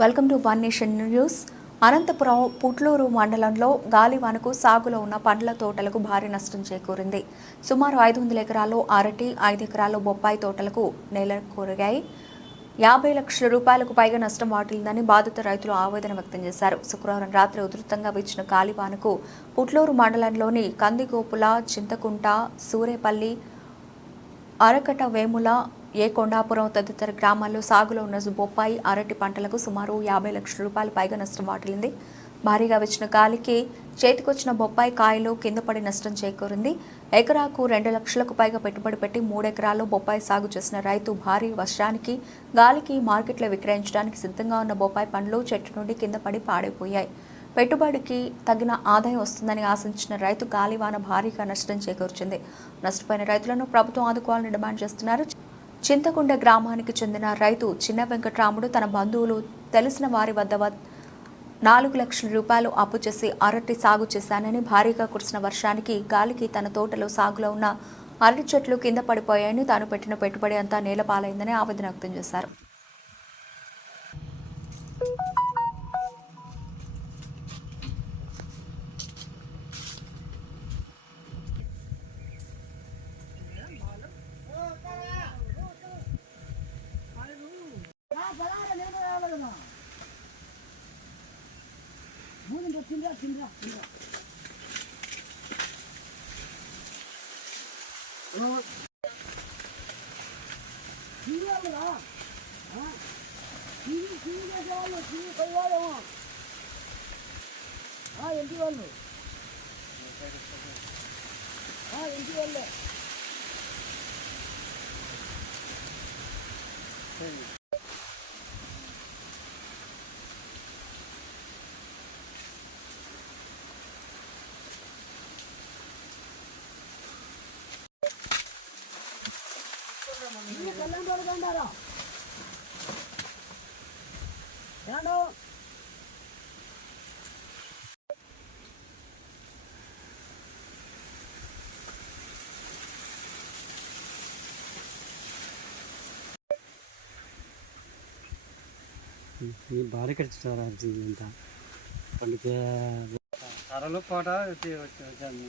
Welcome to one nation news. Anantapuram Putlur మండలంలో గాలివానకు సాగులో ఉన్న పండ్ల తోటలకు భారీ నష్టం చేకూరింది. సుమారు ఐదు వందల ఎకరాల్లో అరటి ఐదు ఎకరాల్లో బొప్పాయి తోటలకు నేల కూరగాయి. యాభై లక్షల రూపాయలకు పైగా నష్టం వాటిల్లిందని బాధిత రైతులు ఆవేదన వ్యక్తం చేశారు. శుక్రవారం రాత్రి ఉధృతంగా వీచిన గాలివానకు పుట్లూరు మండలంలోని కందిగోపుల చింతకుంట సూరేపల్లి అరకట వేముల ఏ కొండాపురం తదితర గ్రామాల్లో సాగులో ఉన్న బొప్పాయి అరటి పంటలకు సుమారు యాభై లక్షల రూపాయలు పైగా నష్టం వాటిల్లింది. భారీగా వచ్చిన గాలికి చేతికొచ్చిన బొప్పాయి కాయలు కింద పడి నష్టం చేకూరింది. ఎకరాకు రెండు లక్షలకు పైగా పెట్టుబడి పెట్టి మూడెకరాల్లో బొప్పాయి సాగు చేసిన రైతు భారీ వర్షానికి గాలికి మార్కెట్లో విక్రయించడానికి సిద్ధంగా ఉన్న బొప్పాయి పండ్లు చెట్టు నుండి కింద పడి పాడైపోయాయి. పెట్టుబడికి తగిన ఆదాయం వస్తుందని ఆశించిన రైతు గాలివాన భారీగా నష్టం చేకూర్చింది. నష్టపోయిన రైతులను ప్రభుత్వం ఆదుకోవాలని డిమాండ్ చేస్తున్నారు. చింతకుండ గ్రామానికి చెందిన రైతు చిన్న వెంకట్రాముడు తన బంధువులు తెలిసిన వారి వద్ద నాలుగు లక్షల రూపాయలు అప్పు చేసి అరటి సాగు చేశానని భారీగా కురిసిన వర్షానికి గాలికి తన తోటలో సాగులో ఉన్న అరటి చెట్లు కింద పడిపోయాయని తాను పెట్టిన పెట్టుబడి అంతా నేలపాలైందని ఆవేదన వ్యక్తం చేశారు. ఎంటి వాళ్ళు ఎంటి వాళ్ళే కళ్యాణ్ రోడ్డు కండారా ఏడో ఈ భారీ ఖర్చు సార్ అది ఇంత పండుగ సరలు కోట వచ్చాను